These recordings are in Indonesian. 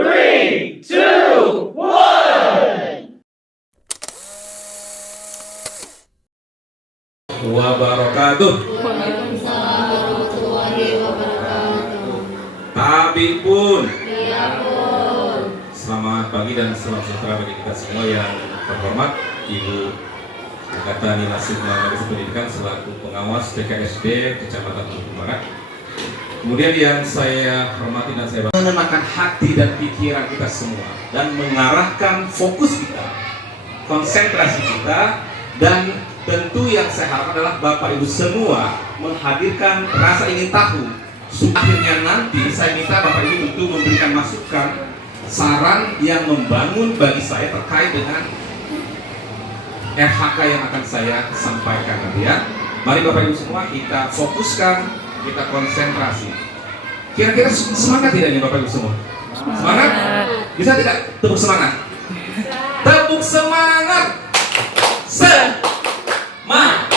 3, 2, 1. Wabarakatuh. Waalaikumsalam warahmatullahi wabarakatuh. Tabi pun. Iya pun. Selamat pagi dan selamat sejahtera bagi kita semua yang terhormat Ibu Agatha Nila Sigma Maris Pendidikan selaku pengawas TKSD Kecamatan Maluku Barat. Kemudian yang saya hormati dan saya menenangkan hati dan pikiran kita semua dan mengarahkan fokus kita, konsentrasi kita, dan tentu yang saya harapkan adalah Bapak Ibu semua menghadirkan rasa ingin tahu. Akhirnya nanti saya minta Bapak Ibu tentu memberikan masukan, saran yang membangun bagi saya terkait dengan RHK yang akan saya sampaikan nanti ya. Mari Bapak Ibu semua kita fokuskan, kita konsentrasi. Kira-kira semangat tidak nih Bapak Ibu semua? Semangat? Bisa tidak? Tepuk semangat. Tepuk semangat. Semangat.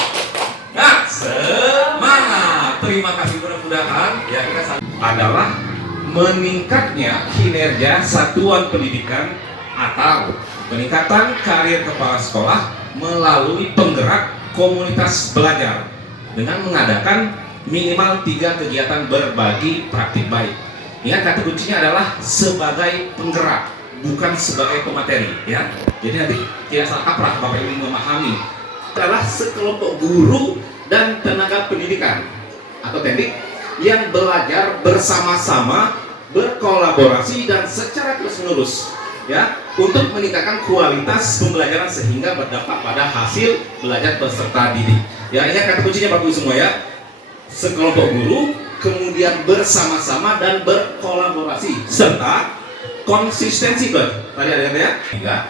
Terima kasih, mudah-mudahan ya kita adalah meningkatnya kinerja satuan pendidikan atau peningkatan karir kepala sekolah melalui penggerak komunitas belajar dengan mengadakan minimal 3 kegiatan berbagi praktik baik. Ingat kata kuncinya adalah sebagai penggerak, bukan sebagai pemateri ya. Jadi nanti tidak salah kaprah Bapak Ibu memahami. Adalah sekelompok guru dan tenaga pendidikan atau teknik yang belajar bersama-sama, berkolaborasi dan secara terus-menerus ya untuk meningkatkan kualitas pembelajaran sehingga berdampak pada hasil belajar peserta didik. Ya, ini kata kuncinya Bapak Ibu semua ya. Sekelompok guru kemudian bersama-sama dan berkolaborasi serta konsistensi tadi ada ya? Enggak.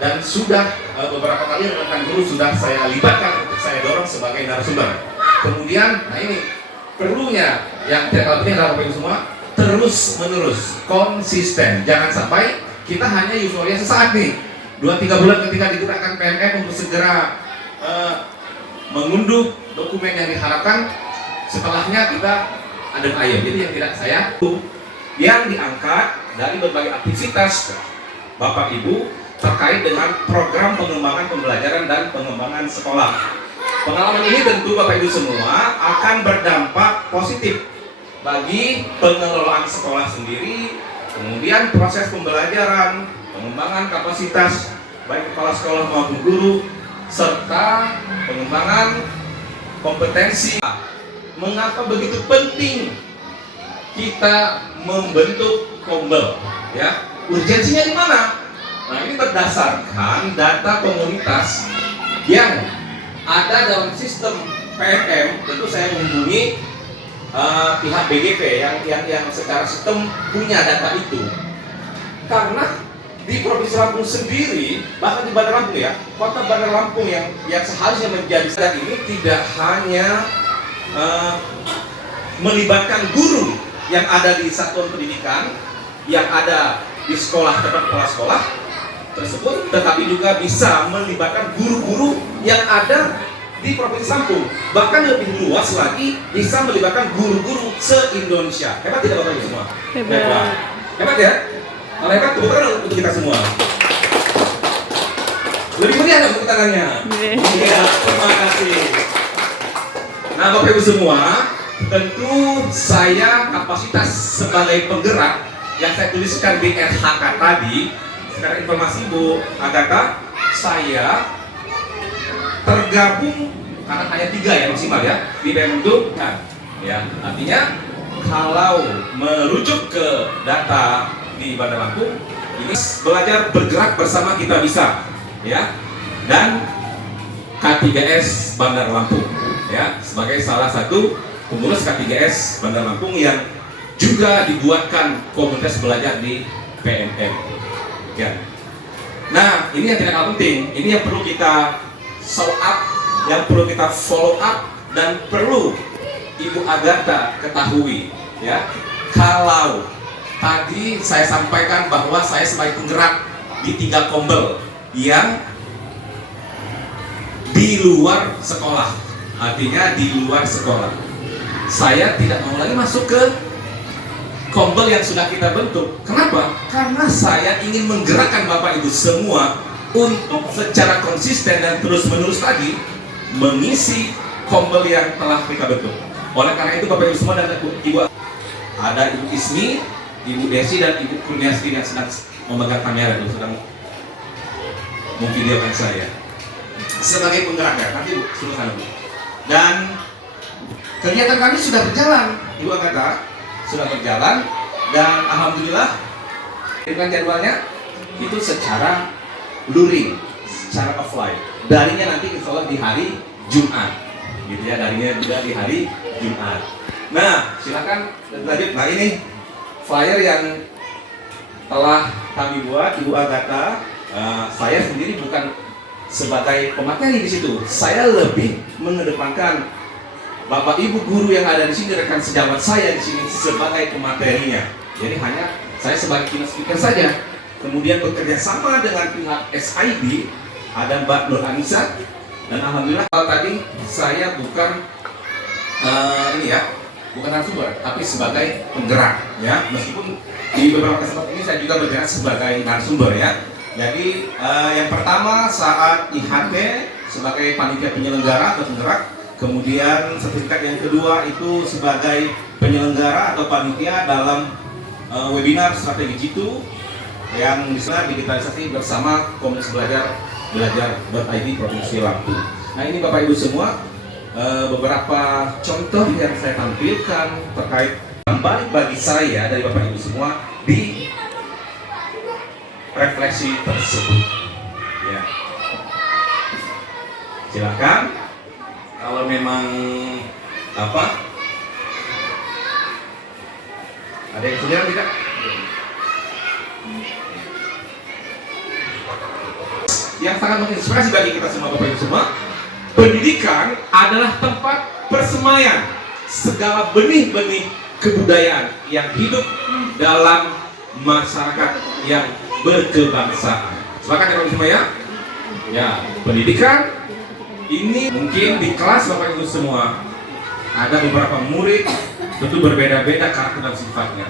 Dan sudah beberapa kali rekan guru sudah saya libatkan untuk saya dorong sebagai narasumber. Kemudian, nah ini perlunya yang tidak kalah penting adalah Bapak Ibu semua terus menerus konsisten. Jangan sampai kita hanya euforia sesaat nih 2-3 bulan ketika digerakkan PMM untuk segera mengunduh dokumen yang diharapkan, setelahnya kita adem ayem. Jadi yang tidak saya yang diangkat dari berbagai aktivitas Bapak Ibu terkait dengan program pengembangan pembelajaran dan pengembangan sekolah. Pengalaman ini tentu Bapak Ibu semua akan berdampak positif bagi pengelolaan sekolah sendiri, kemudian proses pembelajaran, pengembangan kapasitas baik kepala sekolah maupun guru, serta pengembangan kompetensi. Mengapa begitu penting kita membentuk Kombel? Ya, urgensinya di mana? Nah, ini berdasarkan data komunitas yang ada dalam sistem PMM. Tentu saya menghubungi pihak BGP yang secara sistem punya data itu. Karena di Provinsi Lampung sendiri, bahkan di Bandar Lampung ya, kota Bandar Lampung yang seharusnya menjadi saat ini tidak hanya melibatkan guru yang ada di satuan pendidikan, yang ada di sekolah tempat kepala sekolah tersebut, tetapi juga bisa melibatkan guru-guru yang ada di Provinsi Lampung. Bahkan lebih luas lagi, bisa melibatkan guru-guru se-Indonesia. Hebat tidak Bapak Ibu semua? Hebat. Hebat ya? Kalau hebat, tepuk tangan untuk kita semua. Lebih meriah nggak tepuk tangannya? Iya, terima kasih. Nah Bapak Ibu semua, tentu saya kapasitas sebagai penggerak yang saya tuliskan di RHK tadi. Sekarang informasi Bu Agatha, saya tergabung karena hanya 3 ya maksimal ya di Pembentuk. Nah, ya artinya kalau merujuk ke data di Bandar Lampung, ini belajar bergerak bersama kita bisa ya, dan K3S Bandar Lampung ya sebagai salah satu pengurus K3S Bandar Lampung yang juga dibuatkan komunitas belajar di PMM. Ya. Nah, ini yang tidak kalah penting. Ini yang perlu kita show up, yang perlu kita follow up, dan perlu Ibu Agatha ketahui. Ya, kalau tadi saya sampaikan bahwa saya sebagai penggerak di 3 Kombel yang di luar sekolah, artinya di luar sekolah. Saya tidak mau lagi masuk ke Kombel yang sudah kita bentuk. Kenapa? Karena saya ingin menggerakkan Bapak Ibu semua untuk secara konsisten dan terus-menerus tadi mengisi kombel yang telah kita bentuk. Oleh karena itu Bapak Ibu semua dan Ibu, ada Ibu Ismi, Ibu Desi dan Ibu Kurniasti yang sedang memegang kamera itu, sedang memvideokan saya sebagai penggeraknya. Nanti Bu, suruh sana Bu. Dan kegiatan kami sudah berjalan, Ibu Agatha, sudah berjalan, dan alhamdulillah dengan jadwalnya itu secara luring, secara offline. Darinya nanti insya Allah di hari Jumat, gitu ya, darinya juga di hari Jumat. Nah, silakan lanjut. Nah, ini flyer yang telah kami buat, Ibu Agatha. Saya sendiri bukan sebagai pemateri di situ. Saya lebih mengedepankan Bapak Ibu guru yang ada di sini, rekan sejawat saya di sini sebagai pematerinya. Jadi hanya saya sebagai keynote speaker saja. Kemudian bekerja sama dengan pihak SID, ada Mbak Nur Anissa, dan alhamdulillah kalau tadi saya bukan bukan narasumber, tapi sebagai penggerak ya. Meskipun di beberapa kesempatan ini saya juga bergerak sebagai narasumber ya. Jadi yang pertama saat IHT sebagai panitia penyelenggara atau penggerak. Kemudian sertifikat yang kedua itu sebagai penyelenggara atau panitia dalam webinar strategi Jitu yang bisa digitalisasi bersama komunitas belajar.id Provinsi Lampung. Nah, ini Bapak Ibu semua beberapa contoh yang saya tampilkan terkait baik bagi saya dari Bapak Ibu semua di refleksi tersebut. Ya. Silakan. Kalau memang ada yang kemudian tidak? Yang sangat menginspirasi bagi kita semua Bapak Ibu semua, pendidikan adalah tempat persemaian segala benih-benih kebudayaan yang hidup dalam masyarakat yang berkebangsaan. Sepakat ya Bapak Ibu semua ya? Ya, pendidikan ini mungkin di kelas Bapak Ibu semua ada beberapa murid tentu berbeda-beda karakter dan sifatnya.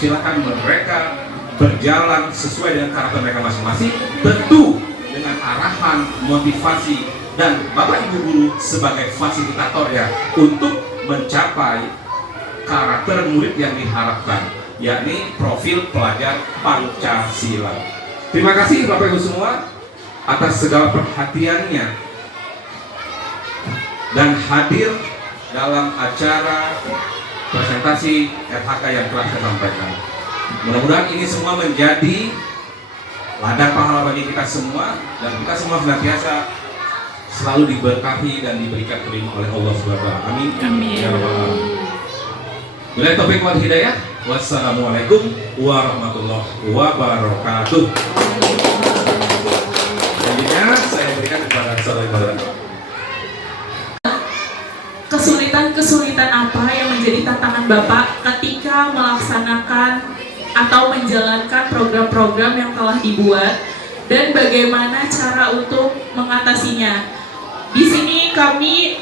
Silakan mereka berjalan sesuai dengan karakter mereka masing-masing, tentu dengan arahan, motivasi, dan Bapak Ibu guru sebagai fasilitator ya untuk mencapai karakter murid yang diharapkan, yakni profil pelajar Pancasila. Terima kasih Bapak Ibu semua atas segala perhatiannya dan hadir dalam acara presentasi RHK yang telah saya sampaikan. Mudah-mudahan ini semua menjadi ladang pahala bagi kita semua, dan kita semua senantiasa selalu diberkahi dan diberikan terima oleh Allah SWT. Amin. Amin. Ya Rabbal Alamin. Bila taufiq wal hidayah. Wassalamualaikum warahmatullahi wabarakatuh. Selanjutnya saya berikan kepada saudara-saudara. Kesulitan-kesulitan apa yang menjadi tantangan Bapak ketika melaksanakan atau menjalankan program-program yang telah dibuat, dan bagaimana cara untuk mengatasinya? Di sini kami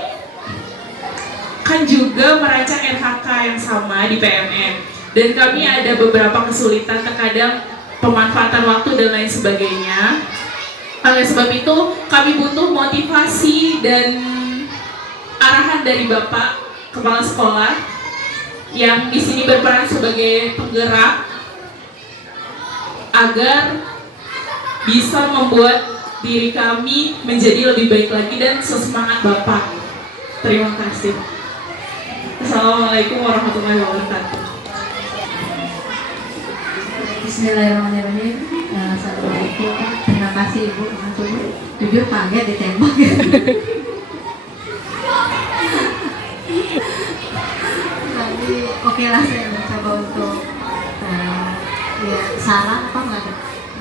kan juga merancang RHK yang sama di PMN, dan kami ada beberapa kesulitan, terkadang pemanfaatan waktu dan lain sebagainya. Oleh sebab itu kami butuh motivasi dan arahan dari Bapak Kepala Sekolah yang di sini berperan sebagai penggerak agar bisa membuat diri kami menjadi lebih baik lagi dan sesemangat Bapak. Terima kasih. Assalamualaikum warahmatullahi wabarakatuh. Bismillahirrahmanirrahim. Assalamualaikum. Terima kasih Ibu. Jujur kaget ditembak. Jadi oke lah, saya mencoba untuk saran apa nggak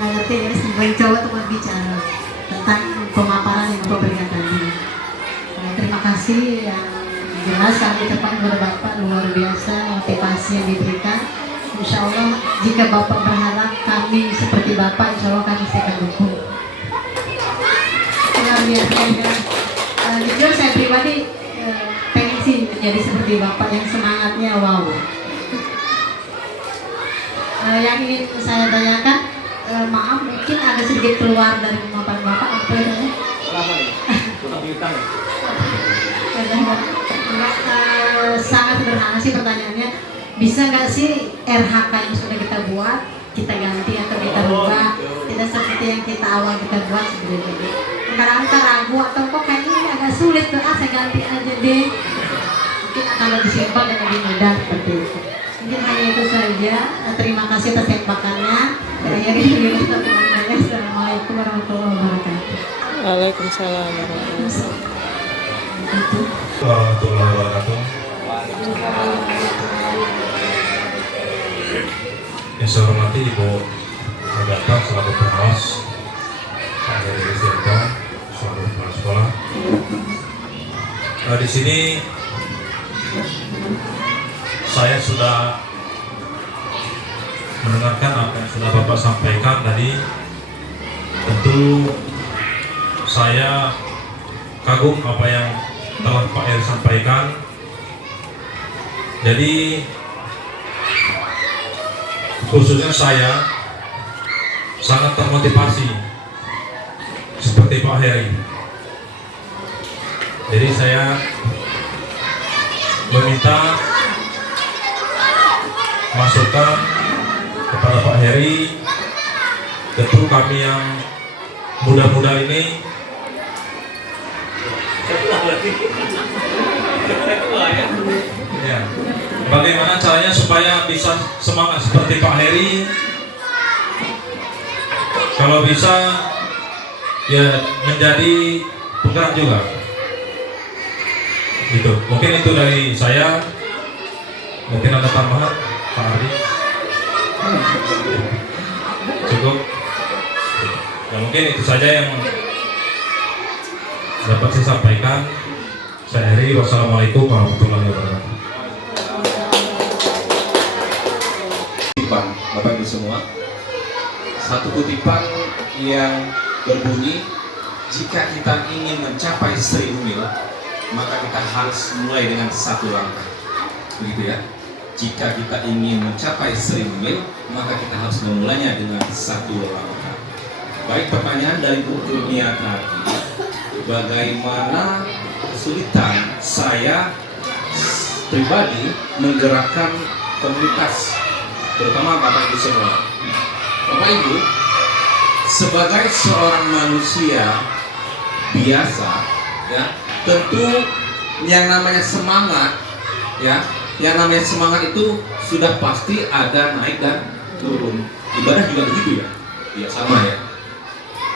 ngerti, jadi mencoba untuk berbicara tentang pemaparan yang Bapak berikan tadi. Terima kasih yang jelas kami ucapkan kepada Bapak, luar biasa motivasi yang diberikan. Insya Allah jika Bapak berharap kami seperti Bapak, insya Allah kami akan dukung. Luar biasa ya. Jujur saya pribadi pengen sih menjadi seperti Bapak yang semangatnya wow. Yang ingin saya tanyakan, maaf mungkin agak sedikit keluar dari pemaparan Bapak, apa itu? Kenapa nih? Utang piutang ya? Sangat sederhana sih pertanyaannya. Bisa nggak sih RHK yang sudah kita buat kita ganti atau kita rubah, tidak seperti yang kita awal kita buat sebenarnya. Kadang kita ragu atau kok kayaknya ini agak sulit tuh, saya ganti aja deh. Mungkin akan lebih simpel dan lebih mudah seperti itu. Mungkin hanya itu saja. Terima kasih atas tembakannya. Assalamualaikum warahmatullahi wabarakatuh. Waalaikumsalam warahmatullahi warahmatullahi wabarakatuh. Yang saya hormati Ibu Agatha selaku pengawas, Pak Heri Rizwanto selaku kepala sekolah. Di sini saya sudah mendengarkan apa yang sudah Bapak sampaikan tadi. Tentu saya kagum apa yang telah Pak Heri sampaikan. Jadi khususnya saya sangat termotivasi seperti Pak Heri. Jadi saya meminta masukan kepada Pak Heri, tentu kami yang muda-muda ini ya, bagaimana caranya supaya bisa semangat seperti Pak Heri. Kalau bisa ya menjadi penggerak juga. Gitu. Mungkin itu dari saya. Mungkin ada tambahan Pak Ardi. Cukup. Ya mungkin itu saja yang dapat saya sampaikan. Saya Heri. Wassalamualaikum warahmatullahi wabarakatuh. Kutipan Bapak Ibu semua, satu kutipan yang berbunyi, jika kita ingin mencapai 1000 mil, maka kita harus mulai dengan satu langkah. Begitu ya. Jika kita ingin mencapai 1000 mil, maka kita harus memulainya dengan satu langkah. Baik, pertanyaan dari Bu Kurnia tadi, bagaimana kesulitan saya pribadi menggerakkan komunitas, terutama Bapak Ibu semua. Bapak Ibu, sebagai seorang manusia biasa, ya, tentu yang namanya semangat, ya, yang namanya semangat itu sudah pasti ada naik dan turun. Ibadah juga begitu ya, ya sama ya.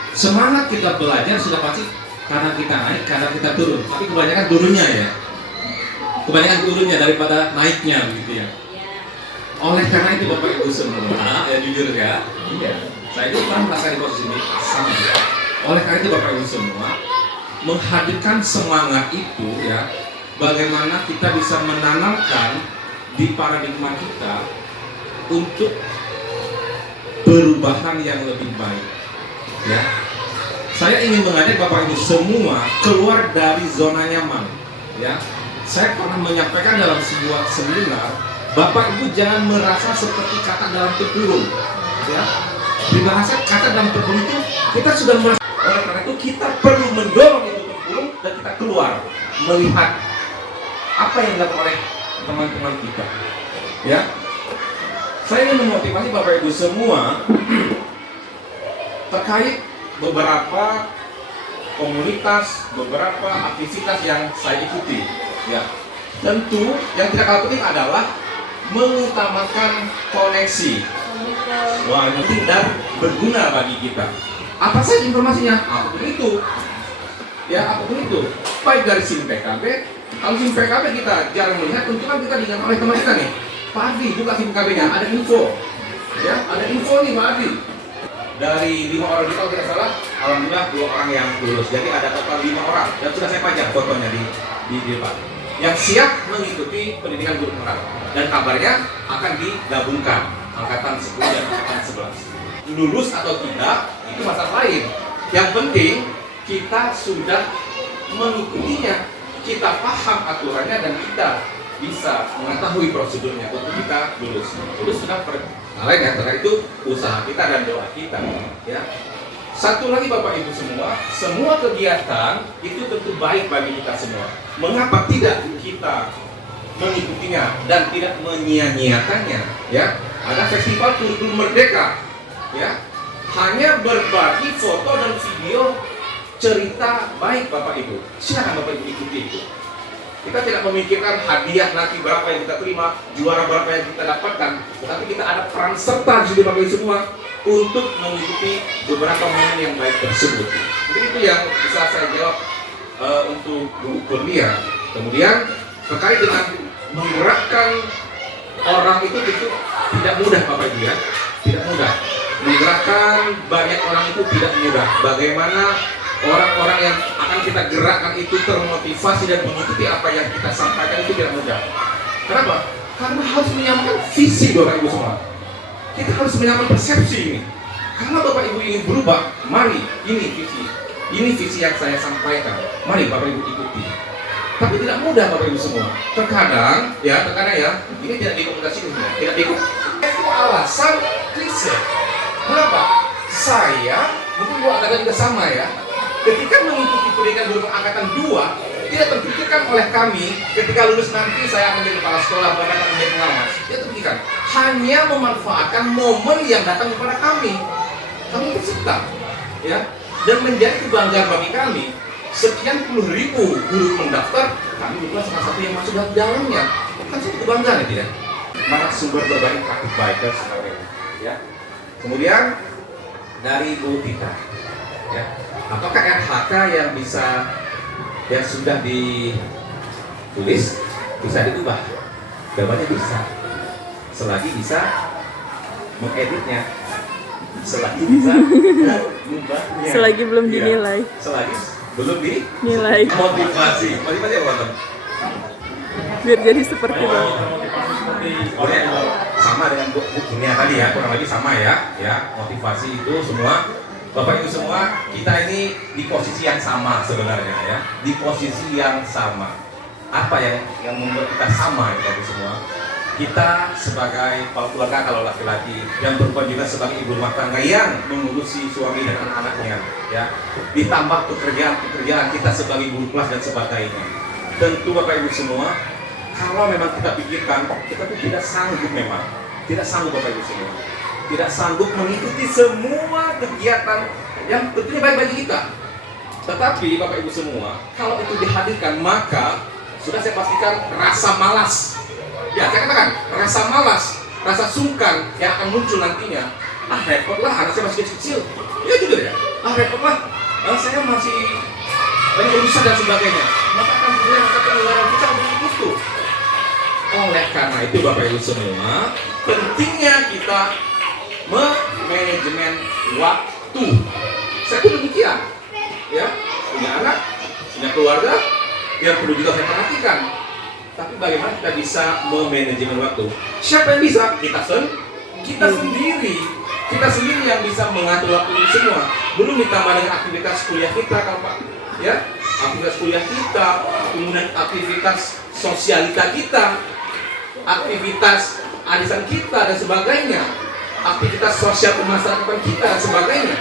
Semangat kita belajar sudah pasti karena kita naik, karena kita turun. Tapi kebanyakan turunnya ya, kebanyakan turunnya daripada naiknya begitu ya. Oleh karena itu Bapak Ibu semua, ya jujur ya, saya itu pernah merasa di posisi ini sama ya. Oleh karena itu Bapak Ibu semua, menghadirkan semangat itu ya, bagaimana kita bisa menanamkan di paradigma kita untuk perubahan yang lebih baik ya. Saya ingin mengajak Bapak Ibu semua keluar dari zona nyaman ya. Saya pernah menyampaikan dalam sebuah seminar, Bapak Ibu jangan merasa seperti kata dalam tempurung ya. Di bahasa kata dalam tempurung itu kita sudah merasa, oleh karena itu kita perlu mendorong itu tempurung dan kita keluar melihat apa yang dilakukan oleh teman-teman kita ya. Saya ingin memotivasi Bapak Ibu semua terkait beberapa komunitas, beberapa aktivitas yang saya ikuti ya. Tentu yang tidak kalah penting adalah mengutamakan koneksi. Wah, ini penting dan berguna bagi kita. Apa saja informasinya? Apapun itu ya, apapun itu, baik dari SIM PKB. Kalau SIM PKB kita jarang melihat, tentu kan kita diingat oleh teman kita nih, Pak Ardi buka SIM PKB-nya, ada info ya, ada info nih Pak Ardi. Dari 5 orang kita, kalau tidak salah, alhamdulillah 2 orang yang lulus. Jadi ada total 5 orang dan sudah saya pajang fotonya di depan yang siap mengikuti pendidikan guru peran, dan kabarnya akan digabungkan angkatan 10 dan angkatan 11. Lulus atau tidak itu masalah lain. Yang penting kita sudah mengikutinya, kita paham aturannya dan kita bisa mengetahui prosedurnya untuk kita lulus. Lulus sudah lain ya, karena itu usaha kita dan doa kita ya. Satu lagi Bapak Ibu semua kegiatan itu tentu baik bagi kita semua. Mengapa tidak kita mengikutinya dan tidak menyia-nyiakannya ya? Ada festival kurikulum merdeka ya, hanya berbagi foto dan video cerita baik Bapak Ibu. Silakan Bapak Ibu ikuti itu. Kita tidak memikirkan hadiah nanti berapa yang kita terima, juara berapa yang kita dapatkan, tetapi kita ada peran serta di Bapak Ibu semua untuk mengikuti beberapa momen yang baik tersebut. Jadi itu yang bisa saya jawab untuk Bu Kurnia. Kemudian terkait dengan menggerakkan orang itu tidak mudah Bapak Ibu ya, tidak mudah. Menggerakkan banyak orang itu tidak mudah. Bagaimana orang-orang yang akan kita gerakkan itu termotivasi dan mengikuti apa yang kita sampaikan itu tidak mudah. Kenapa? Karena harus menyampaikan visi Bapak Ibu semua. Kita harus menyampaikan persepsi ini. Karena Bapak Ibu ingin berubah, mari ini visi. Ini visi yang saya sampaikan. Mari Bapak Ibu ikuti. Tapi tidak mudah Bapak Ibu semua. Terkadang ya, ini tidak dikomunikasikan, tidak dikomunikasikan. Itu alasan klise. Kenapa? Saya, mungkin Bu Angkatan juga sama ya, ketika mengikuti pendidikan guru angkatan 2, tidak terpikirkan oleh kami ketika lulus nanti saya akan menjadi kepala sekolah, bahkan akan menjadi pengawas. Tidak terpikirkan. Hanya memanfaatkan momen yang datang kepada kami. Kami tercipta, ya, dan menjadi kebanggaan bagi kami. Sekian puluh ribu guru mendaftar, kami bukan salah satu yang masuk dalam dalamnya. Kan suatu kebanggaan ya tidak? Mana sumber berbagai praktik bikers, ya. Kemudian dari Bu Tita, ya, apakah RHK yang sudah ditulis bisa diubah? Jawabannya bisa, selagi bisa mengeditnya, selagi bisa mengubahnya, Selagi belum ya, dinilai. selagi belum Nilai. motivasi apa teman? Biar jadi seperti Bapak. Sama dengan bukunya tadi ya, kurang lebih sama ya, motivasi itu semua Bapak Ibu semua, kita ini di posisi yang sama sebenarnya ya, di posisi yang sama. Apa yang membuat kita sama ya Bapak Ibu semua? Kita sebagai keluarga kalau laki-laki, yang perempuan juga sebagai ibu rumah tangga yang mengurusi suami dan anak-anaknya ya, ditambah pekerjaan kita sebagai guru kelas dan sebagainya. Tentu Bapak Ibu semua, kalau memang kita pikirkan, kita tuh tidak sanggup Bapak Ibu semua, tidak sanggup mengikuti semua kegiatan yang tentunya baik bagi kita. Tetapi Bapak Ibu semua, kalau itu dihadirkan, maka sudah saya pastikan rasa malas, ya saya katakan rasa malas, rasa sungkan yang akan muncul nantinya. Repotlah, anak saya masih kecil, ya juga ya. Repotlah, saya masih banyak urusan dan sebagainya. Maka akan mulai masa pengeluaran kita begitu. Oleh karena itu Bapak Ibu semua, pentingnya kita memanajemen waktu. Saya pun demikian, ya, punya anak, punya keluarga, yang perlu juga saya perhatikan. Tapi bagaimana kita bisa memanajemen waktu? Siapa yang bisa? Kita sendiri. Kita sendiri yang bisa mengatur waktu ini semua. Belum ditambah dengan aktivitas kuliah kita, kalau Pak, ya, aktivitas kuliah kita, kemudian aktivitas sosialita kita, aktivitas arisan kita dan sebagainya, aktivitas sosial kemasyarakatan kita dan sebagainya,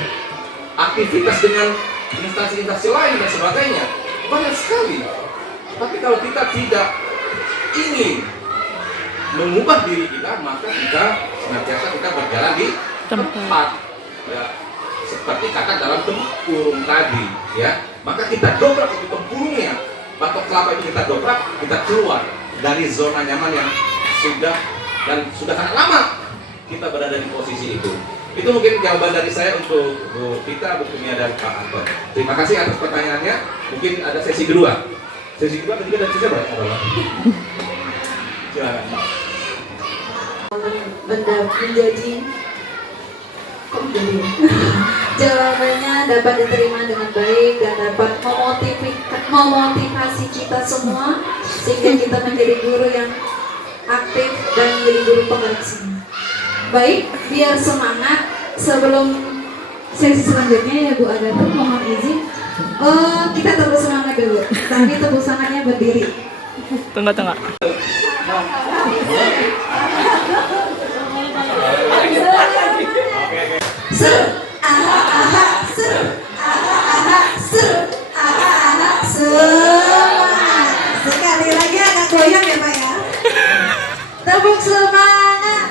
aktivitas dengan instansi-instansi lain dan sebagainya, banyak sekali. Tapi kalau kita tidak ingin mengubah diri kita, maka kita senantiasa kita berjalan di tempat, ya, seperti kata dalam tempurung tadi, ya. Maka kita dobrak untuk tempurungnya, batok kelapa itu kita dobrak, kita keluar dari zona nyaman yang sudah sangat lama kita berada di posisi itu. Itu mungkin jawaban dari saya untuk Bu Tita, Bu Kurnia, dan Pak Anton. Terima kasih atas pertanyaannya. Mungkin ada sesi kedua. Sesi kedua ketiga dan sesi berapa? Silakan. Menjadi jawabannya dapat diterima dengan baik dan dapat memotivasi kita semua sehingga kita menjadi guru yang aktif dan menjadi guru penggerak semua. Baik, biar semangat sebelum sesi selanjutnya ya Bu Agatha, mohon izin kita tepuk semangat dulu, tapi tepuk semangatnya berdiri. Tengah-tengah. Seru, aha aha, seru, aha aha, seru, aha aha, semangat. Sekali lagi agak goyang ya Pak ya. Tepuk semangat.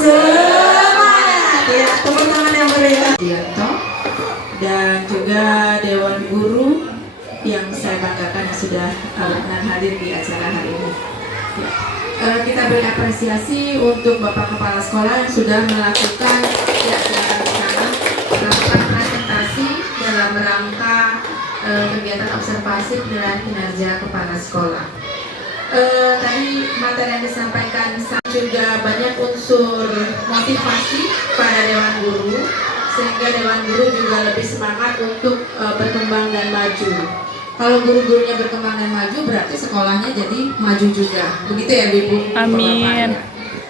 Semangat ya, tepuk tangan yang meriah. Dan juga Dewan Guru yang saya banggakan yang sudah berkenan hadir di acara hari ini. Ya, kita beri apresiasi untuk Bapak Kepala Sekolah yang sudah melakukan melakukan presentasi dalam rangka kegiatan observasi penilaian kinerja kepala sekolah. Tadi materi yang disampaikan juga banyak unsur motivasi pada Dewan Guru, sehingga Dewan Guru juga lebih semangat untuk berkembang dan maju. Kalau guru-gurunya berkembang dan maju, berarti sekolahnya jadi maju juga. Begitu ya, Ibu? Amin.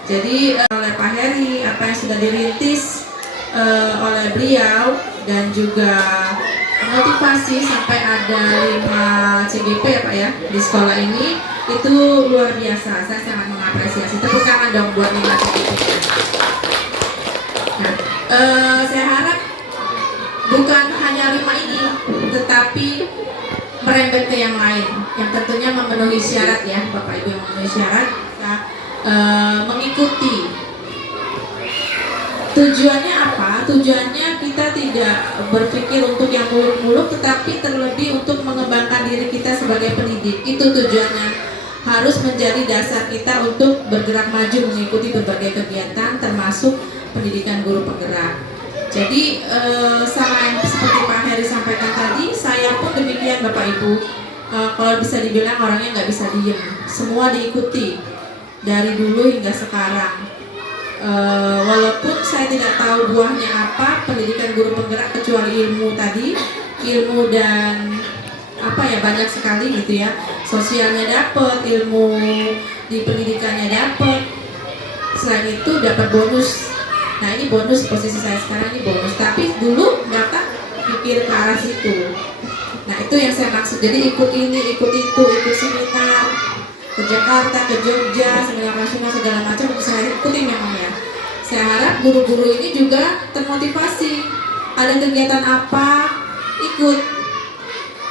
Jadi oleh Pak Heri, apa yang sudah dirintis oleh beliau dan juga motivasi sampai ada 5 CGP ya Pak ya di sekolah ini, itu luar biasa. Saya sangat mengapresiasi. Tepuk tangan dong buat 5 CGP. Nah, saya harap bukan hanya 5 ini, tetapi merembet ke yang lain, yang tentunya memenuhi syarat ya, Bapak Ibu yang memenuhi syarat, kita mengikuti. Tujuannya apa? Tujuannya kita tidak berpikir untuk yang muluk-muluk, tetapi terlebih untuk mengembangkan diri kita sebagai pendidik. Itu tujuannya, harus menjadi dasar kita untuk bergerak maju mengikuti berbagai kegiatan, termasuk pendidikan guru penggerak. Jadi sama yang seperti Pak Heri sampaikan tadi, saya pun demikian Bapak Ibu. Kalau bisa dibilang orangnya nggak bisa diem, semua diikuti dari dulu hingga sekarang. Walaupun saya tidak tahu buahnya apa pendidikan guru penggerak kecuali ilmu tadi, ilmu dan apa ya, banyak sekali gitu ya. Sosialnya dapat, ilmu di pendidikannya dapat. Selain itu dapat bonus. Nah ini bonus, posisi saya sekarang ini bonus. Tapi dulu nggak pikir ke arah situ. Nah itu yang saya maksud. Jadi ikut ini, ikut itu, ikut seminar ke Jakarta, ke Jogja, seminar nasional segala macam itu saya ikutin memang ya. Saya harap guru-guru ini juga termotivasi. Ada kegiatan apa, ikut.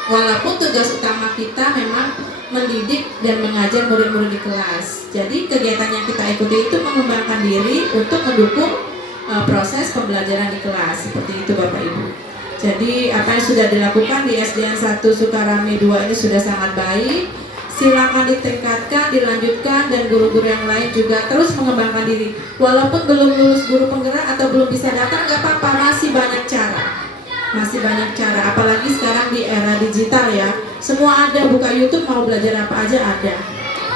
Walaupun tugas utama kita memang mendidik dan mengajar murid-murid di kelas. Jadi kegiatan yang kita ikuti itu mengembangkan diri untuk mendukung proses pembelajaran di kelas. Seperti itu Bapak Ibu. Jadi apa yang sudah dilakukan di SDN 1 Sukarame 2 ini sudah sangat baik. Silakan ditingkatkan, dilanjutkan, dan guru-guru yang lain juga terus mengembangkan diri. Walaupun belum lulus guru penggerak atau belum bisa datang, nggak apa-apa, masih banyak cara. Masih banyak cara, apalagi sekarang di era digital ya. Semua ada, buka YouTube mau belajar apa aja ada.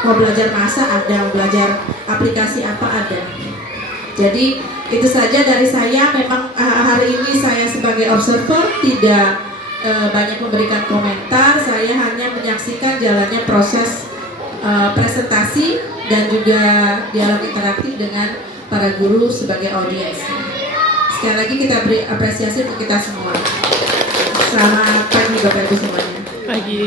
Mau belajar masak ada, mau belajar aplikasi apa ada. Jadi itu saja dari saya. Memang hari ini saya sebagai observer tidak banyak memberikan komentar. Saya hanya menyaksikan jalannya proses presentasi dan juga dialog interaktif dengan para guru sebagai audiens. Sekali lagi kita beri apresiasi untuk kita semua. Selamat pagi Bapak Ibu semuanya. Pagi.